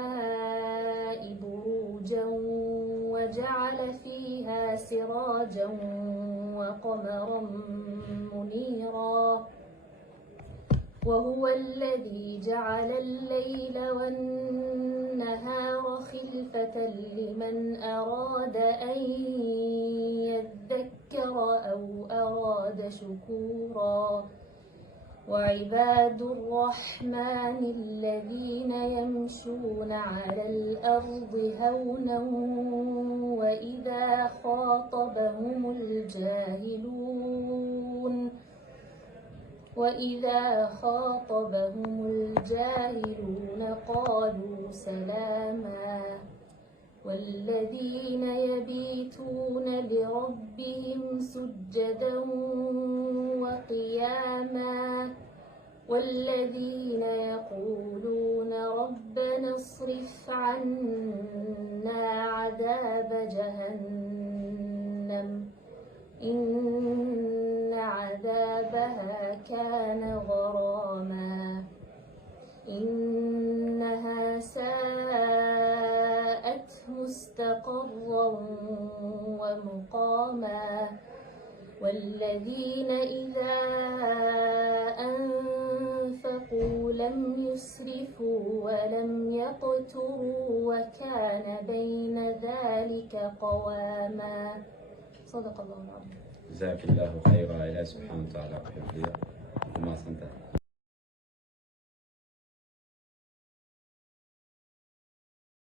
السماء بروجا وجعل فيها سراجا وقمرا منيرا وهو الذي جعل الليل والنهار خلفة لمن أراد أن يذكر أو أراد شكورا وعباد الرحمن الذين يمشون على الأرض هونا وإذا خاطبهم الجاهلون قالوا سلاما والذين يبيتون لربهم سجدا وقياما والذين يقولون ربنا اصرف عنا عذاب جهنم إن عذابها كان غراما إنها ساءت مستقرا ومقاما والذين إذا أنفقوا لم يسرفوا ولم يقتروا وكان بين ذلك قواما. صدق الله العظيم. جزاك الله خيرا. إلى سبحانه وتعالى وما صنته.